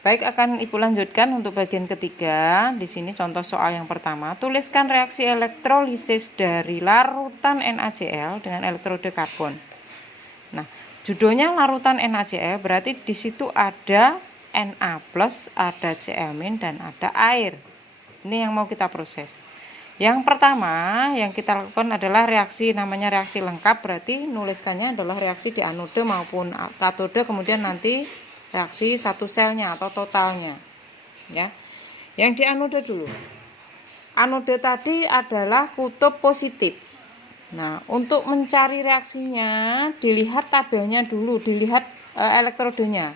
Baik, akan Ibu lanjutkan untuk bagian ketiga. Di sini contoh soal yang pertama. Tuliskan reaksi elektrolisis dari larutan NaCl dengan elektroda karbon. Nah, judulnya larutan NaCl, berarti di situ ada Na+, ada Cl-, dan ada air. Ini yang mau kita proses. Yang pertama yang kita lakukan adalah reaksi, namanya reaksi lengkap, berarti nuliskannya adalah reaksi di anode maupun katode, kemudian nanti reaksi satu selnya atau totalnya. Ya. Yang di anode dulu. Anode tadi adalah kutub positif. Nah, untuk mencari reaksinya dilihat tabelnya dulu, dilihat elektrodenya.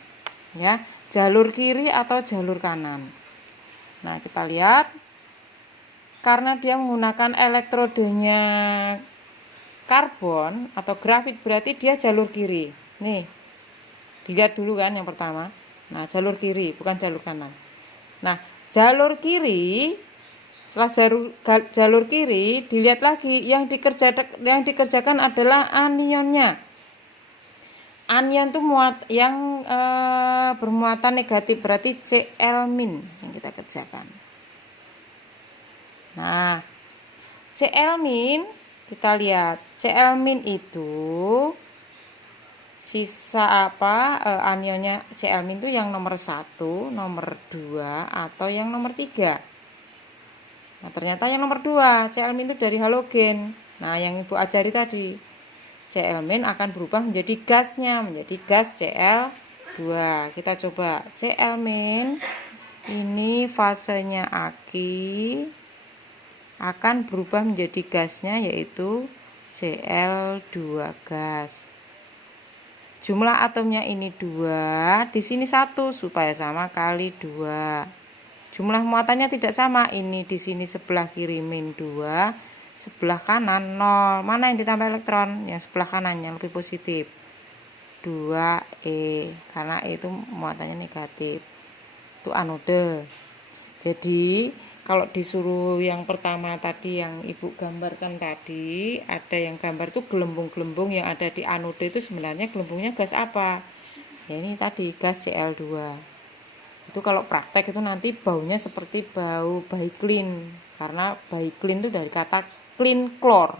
Ya, jalur kiri atau jalur kanan. Nah, kita lihat. Karena dia menggunakan elektrodenya karbon atau grafit, berarti dia jalur kiri. Nih, dilihat dulu kan yang pertama. Nah, jalur kiri, bukan jalur kanan. Nah, jalur kiri, setelah jalur kiri, dilihat lagi yang dikerjakan adalah anionnya. Anion itu yang bermuatan negatif, berarti Cl- yang kita kerjakan. Nah, Cl- kita lihat Cl- itu sisa apa, anionnya Cl- itu yang nomor 1, nomor 2, atau yang nomor 3. Nah, ternyata yang nomor 2, Cl- itu dari halogen. Nah, yang Ibu ajari tadi, Cl- akan berubah menjadi gasnya, menjadi gas Cl2. Kita coba Cl- ini fasenya aki, akan berubah menjadi gasnya, yaitu Cl2 gas. Jumlah atomnya ini 2, di sini 1 supaya sama kali 2. Jumlah muatannya tidak sama, ini di sini sebelah kiri min 2, sebelah kanan 0. Mana yang ditambah elektron? Yang sebelah kanan yang lebih positif. 2E, karena E itu muatannya negatif. Itu anode. Jadi kalau disuruh yang pertama tadi yang Ibu gambarkan tadi, ada yang gambar itu gelembung-gelembung yang ada di anode itu sebenarnya gelembungnya gas apa? Ya ini tadi gas Cl2. Itu kalau praktek itu nanti baunya seperti bau baiklin, karena baiklin itu dari kata clean klor.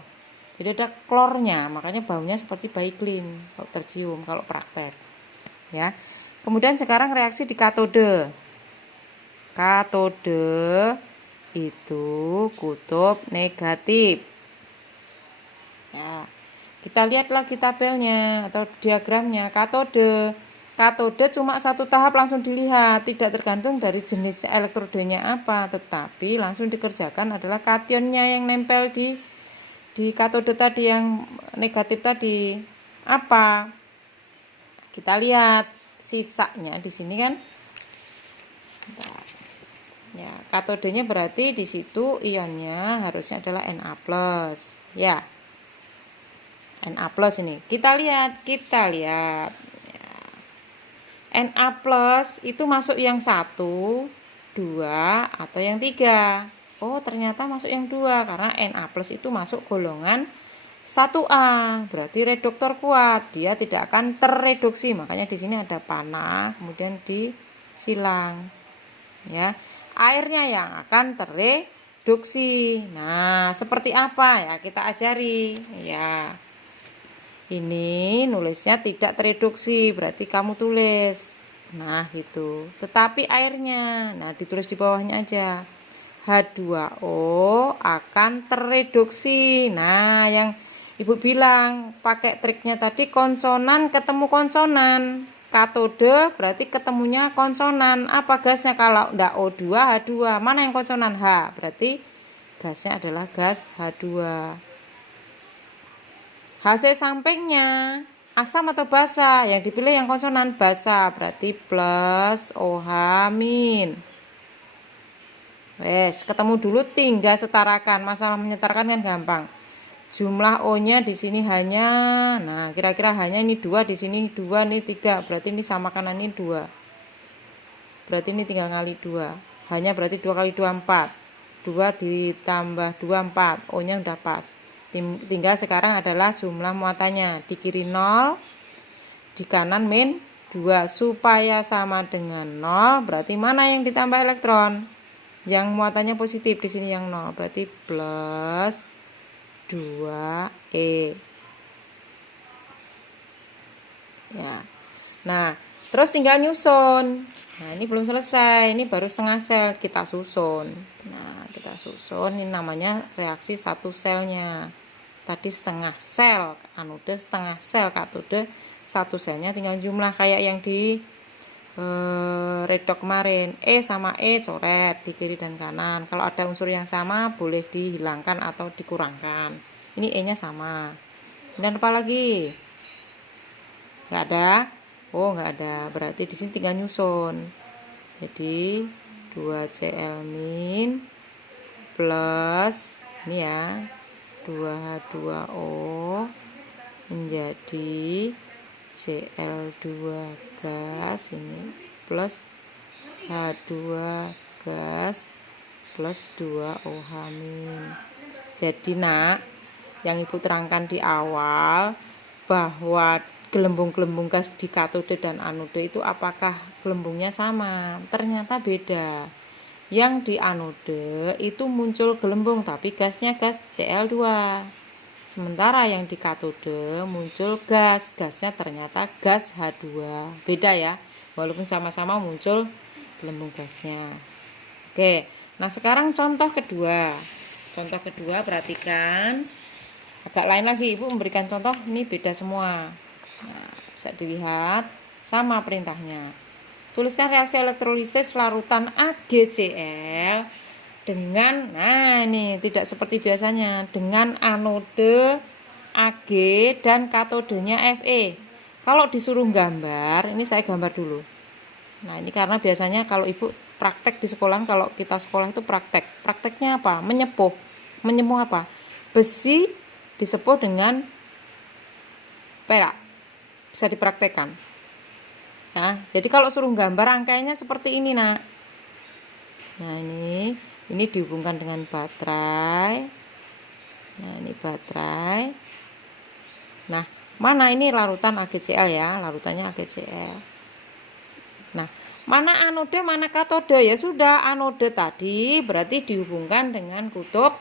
Jadi ada klornya, makanya baunya seperti baiklin kalau tercium kalau praktek. Ya. Kemudian sekarang reaksi di katode. Katode itu kutub negatif. Ya, kita lihat lagi tabelnya atau diagramnya. Katode cuma satu tahap langsung dilihat, tidak tergantung dari jenis elektrodenya apa, tetapi langsung dikerjakan adalah kationnya yang nempel di katode tadi, yang negatif tadi. Apa? Kita lihat sisanya di sini kan. Ya, katodenya berarti di situ ionnya harusnya adalah Na+. Ya. Na+ ini. Kita lihat. Ya. Na+ itu masuk yang 1, 2, atau yang 3. Oh, ternyata masuk yang 2 karena Na+ itu masuk golongan 1A. Berarti reduktor kuat. Dia tidak akan terreduksi. Makanya di sini ada panah, kemudian disilang. Ya. Airnya yang akan tereduksi. Nah, seperti apa ya kita ajari ya. Ini nulisnya tidak tereduksi, berarti kamu tulis. Nah, gitu. Tetapi airnya, nah ditulis di bawahnya aja. H2O akan tereduksi. Nah, yang Ibu bilang pakai triknya tadi, konsonan ketemu konsonan. Katode berarti ketemunya konsonan. Apa gasnya kalau enggak O2, H2? Mana yang konsonan? H. Berarti gasnya adalah gas H2. Hasil sampingnya asam atau basa? Yang dipilih yang konsonan, basa. Berarti plus OH-. Wes, ketemu dulu, tinggal setarakan. Masalah menyetarakan kan gampang. Jumlah O-nya di sini hanya, nah kira-kira hanya ini 2, di sini 2, ini 3. Berarti ini sama kanan ini 2. Berarti ini tinggal kali 2. Hanya berarti 2 kali 2, 4. 2 ditambah 2, 4. O-nya udah pas. Tinggal sekarang adalah jumlah muatannya. Di kiri 0, di kanan min 2 supaya sama dengan 0, berarti mana yang ditambah elektron? Yang muatannya positif, di sini yang 0, berarti plus 2E. Ya. Nah, terus tinggal nyusun. Nah, ini belum selesai, ini baru setengah sel, kita susun. Nah, kita susun, ini namanya reaksi satu selnya. Tadi setengah sel, anode setengah sel, katode satu selnya, tinggal jumlah kayak yang di redok kemarin. E sama E coret di kiri dan kanan. Kalau ada unsur yang sama boleh dihilangkan atau dikurangkan. Ini E nya sama. Dan apa lagi? Nggak ada? Oh, nggak ada. Berarti di sini tinggal nyusun. Jadi 2Cl min plus ini ya, 2H2O menjadi Cl2 gas ini plus H2 gas plus 2OH min. Jadi nak, yang ibu terangkan di awal bahwa gelembung-gelembung gas di katode dan anode itu apakah gelembungnya sama? Ternyata beda. Yang di anode itu muncul gelembung tapi gasnya gas Cl2. Sementara yang di katode muncul gasnya ternyata gas H2. Beda ya, walaupun sama-sama muncul gelembung gasnya. Oke, nah sekarang contoh kedua. Contoh kedua, perhatikan. Agak lain lagi, ibu memberikan contoh, ini beda semua. Nah, bisa dilihat, sama perintahnya. Tuliskan reaksi elektrolisis larutan AgCl dengan, nah ini tidak seperti biasanya, dengan anode Ag dan katodenya Fe. Kalau disuruh gambar, ini saya gambar dulu. Nah ini karena biasanya kalau ibu praktek di sekolah, kalau kita sekolah itu prakteknya apa? Menyepuh apa? Besi disepuh dengan perak, bisa dipraktekkan. Nah, jadi kalau suruh gambar rangkaiannya seperti ini nak. Nah ini dihubungkan dengan baterai. Nah ini baterai. Nah mana ini larutan AgCl ya, larutannya AgCl. Nah mana anode mana katode? Ya sudah, anode tadi berarti dihubungkan dengan kutub.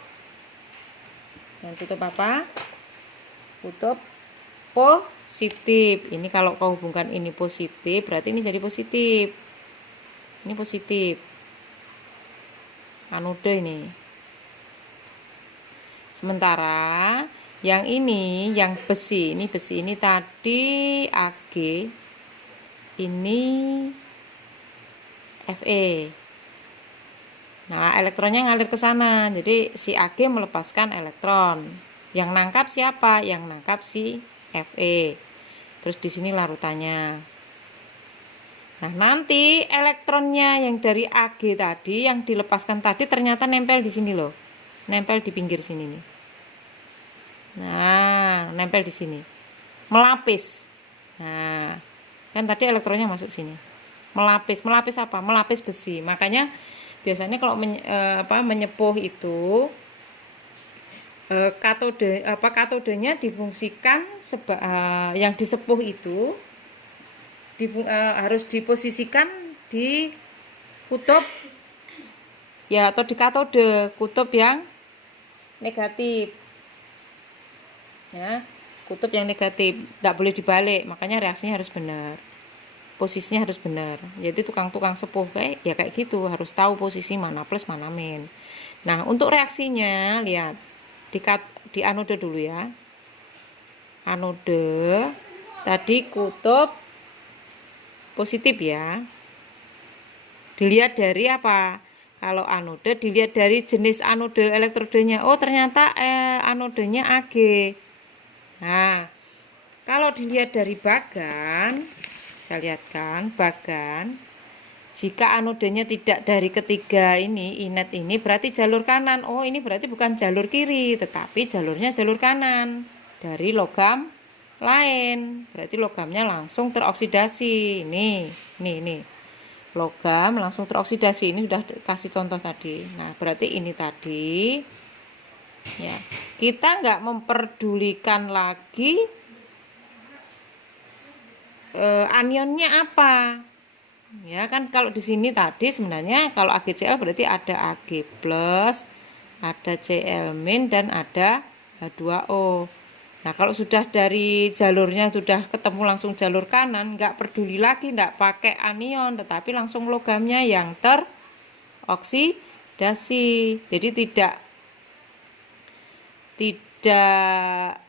Dan kutub apa? Kutub positif. Ini kalau kau hubungkan ini positif, berarti ini jadi positif. Ini positif. Anode ini. Sementara yang ini, yang besi ini tadi Ag, ini Fe. Nah, elektronnya ngalir ke sana. Jadi si Ag melepaskan elektron. Yang nangkap siapa? Yang nangkap si Fe. Terus di sini larutannya. Nah, nanti elektronnya yang dari Ag tadi, yang dilepaskan tadi ternyata nempel di sini loh. Nempel di pinggir sini nih. Nah, nempel di sini. Melapis. Nah, kan tadi elektronnya masuk sini. Melapis apa? Melapis besi. Makanya biasanya kalau menyepuh itu katodenya difungsikan yang disepuh itu harus diposisikan di kutub ya, atau di katode, kutub yang negatif ya, kutub yang negatif, tidak boleh dibalik. Makanya reaksinya harus benar, posisinya harus benar. Jadi tukang-tukang sepuh kayak gitu harus tahu posisi mana plus mana min. Nah untuk reaksinya lihat di anode dulu ya. Anode tadi kutub positif ya. Dilihat dari apa? Kalau anode dilihat dari jenis anode elektrodenya. Oh ternyata anodenya Ag. Nah kalau dilihat dari bagan, saya lihatkan bagan, jika anodenya tidak dari ketiga ini, inet ini, berarti jalur kanan. Oh ini berarti bukan jalur kiri, tetapi jalurnya jalur kanan dari logam lain. Berarti logamnya langsung teroksidasi. Ini logam langsung teroksidasi. Ini udah kasih contoh tadi. Nah berarti ini tadi ya, kita nggak memperdulikan lagi anionnya apa? Ya kan kalau di sini tadi sebenarnya kalau AgCl berarti ada Ag+, ada Cl- dan ada H2O. Nah kalau sudah dari jalurnya sudah ketemu langsung jalur kanan, nggak peduli lagi, nggak pakai anion, tetapi langsung logamnya yang teroksidasi. Jadi tidak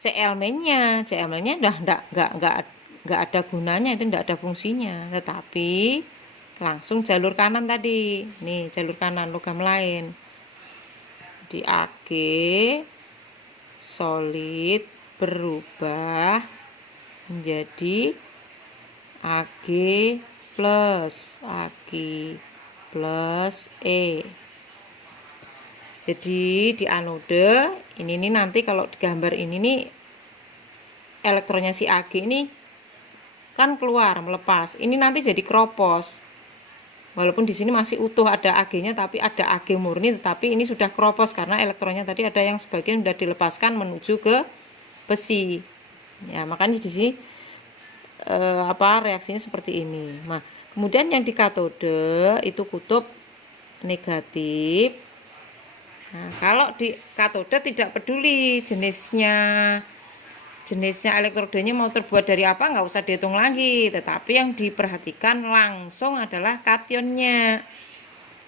CL-nya udah nggak ada gunanya, itu nggak ada fungsinya, tetapi langsung jalur kanan tadi, nih jalur kanan logam lain di Ag solid berubah menjadi Ag plus E. Jadi di anode ini nih nanti kalau digambar ini nih elektronnya si Ag ini kan keluar melepas. Ini nanti jadi kropos. Walaupun di sini masih utuh ada Ag-nya tapi ada Ag murni, tetapi ini sudah kropos karena elektronnya tadi ada yang sebagian sudah dilepaskan menuju ke besi. Ya, makanya di sini reaksinya seperti ini. Nah, kemudian yang di katode itu kutub negatif. Nah, kalau di katode tidak peduli jenisnya elektrodenya mau terbuat dari apa, nggak usah dihitung lagi, tetapi yang diperhatikan langsung adalah kationnya.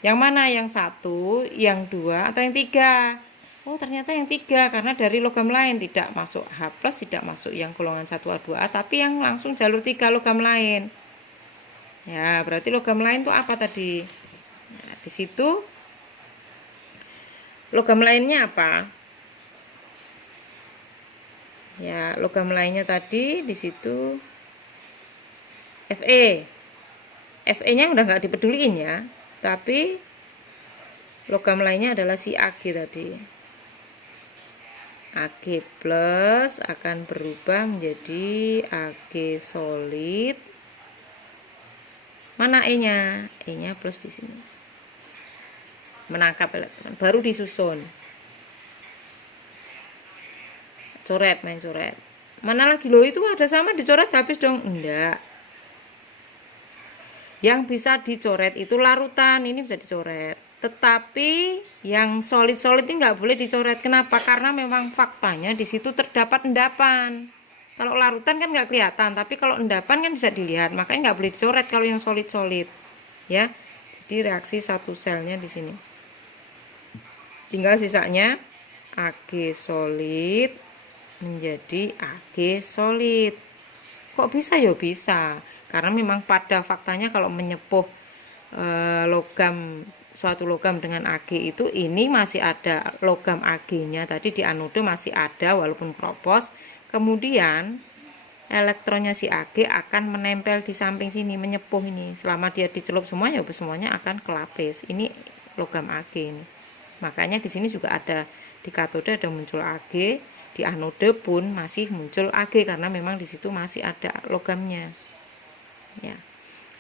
Yang mana? Yang 1, yang 2, atau yang 3? Oh ternyata yang 3 karena dari logam lain, tidak masuk H+, tidak masuk yang golongan 1A2A, tapi yang langsung jalur 3 logam lain. Ya berarti logam lain itu apa tadi? Nah, di situ logam lainnya apa? Ya, logam lainnya tadi di situ Fe. Fe-nya udah nggak dipeduliin ya. Tapi logam lainnya adalah si Ag tadi. Ag+ akan berubah menjadi Ag solid. Mana E-nya? E-nya plus di sini. Menangkap elektron, baru disusun. Coret, main coret. Mana lagi loh, itu ada sama dicoret habis dong. Enggak. Yang bisa dicoret itu larutan, ini bisa dicoret. Tetapi yang solid-solid ini nggak boleh dicoret. Kenapa? Karena memang faktanya di situ terdapat endapan. Kalau larutan kan nggak kelihatan, tapi kalau endapan kan bisa dilihat. Makanya nggak boleh dicoret kalau yang solid-solid. Ya, jadi reaksi satu selnya di sini. Tinggal sisanya Ag solid menjadi Ag solid. Kok bisa? Ya bisa, karena memang pada faktanya kalau menyepuh suatu logam dengan Ag itu, ini masih ada logam Ag-nya tadi di anode masih ada walaupun kropos. Kemudian elektronnya si Ag akan menempel di samping sini, menyepuh ini. Selama dia dicelup semua, ya semuanya akan kelapis. Ini logam Ag ini. Makanya di sini juga ada di katode ada muncul Ag, di anode pun masih muncul Ag karena memang di situ masih ada logamnya. Ya.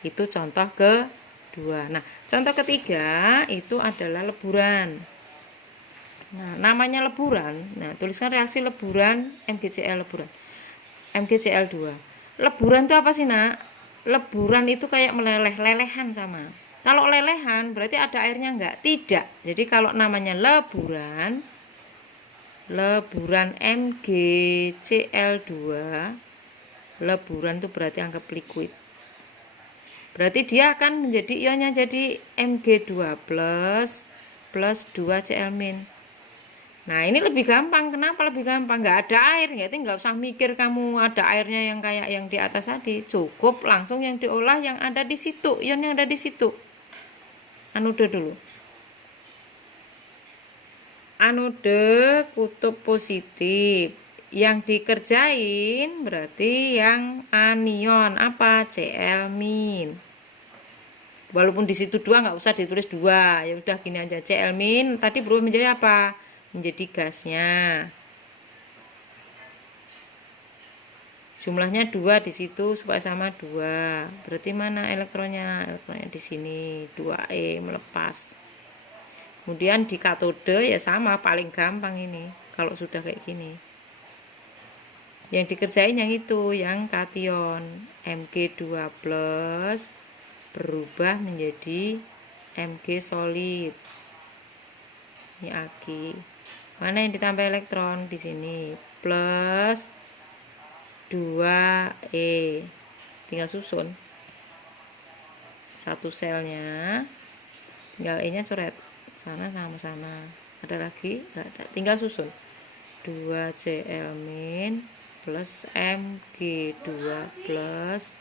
Itu contoh kedua. Nah, contoh ketiga itu adalah leburan. Nah, namanya leburan. Nah, tuliskan reaksi leburan MgCl leburan. MgCl2. Leburan itu apa sih, Nak? Leburan itu kayak meleleh, lelehan sama. Kalau lelehan berarti ada airnya enggak? Tidak. Jadi kalau namanya leburan MgCl2, leburan itu berarti anggap liquid. Berarti dia akan menjadi ionnya jadi Mg2+ plus 2Cl-. Nah ini lebih gampang. Kenapa lebih gampang? Nggak ada air, jadi nggak usah mikir kamu ada airnya yang kayak yang di atas tadi. Cukup langsung yang diolah yang ada di situ, ion yang ada di situ. Anode dulu. Anode kutub positif. Yang dikerjain berarti yang anion apa? Cl-. Walaupun di situ 2 nggak usah ditulis 2, ya udah gini aja, Cl- tadi berubah menjadi apa? Menjadi gasnya. Jumlahnya 2 di situ supaya sama 2. Berarti mana elektronnya? Elektronnya di sini 2E melepas. Kemudian di katode ya sama, paling gampang ini kalau sudah kayak gini. Yang dikerjain yang itu, yang kation. Mg2 plus berubah menjadi Mg solid. Ini aki. Mana yang ditambah elektron? Di sini plus 2E. Tinggal susun. Satu selnya tinggal E-nya coret. Sana sama sana. Ada lagi? Enggak ada. Tinggal susun. 2Cl min plus Mg2 plus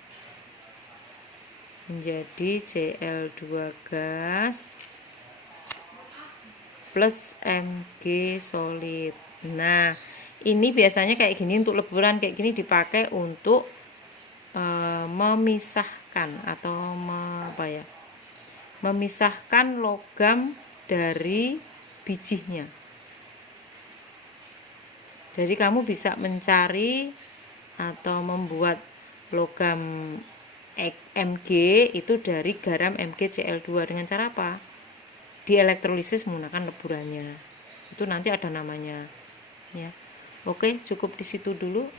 menjadi Cl2 gas plus Mg solid. Nah, ini biasanya kayak gini untuk leburan kayak gini dipakai untuk memisahkan atau memisahkan logam dari bijinya. Jadi kamu bisa mencari atau membuat logam Mg itu dari garam MgCl2 dengan cara apa? Dielektrolisis menggunakan leburannya. Itu nanti ada namanya ya. Oke, cukup di situ dulu.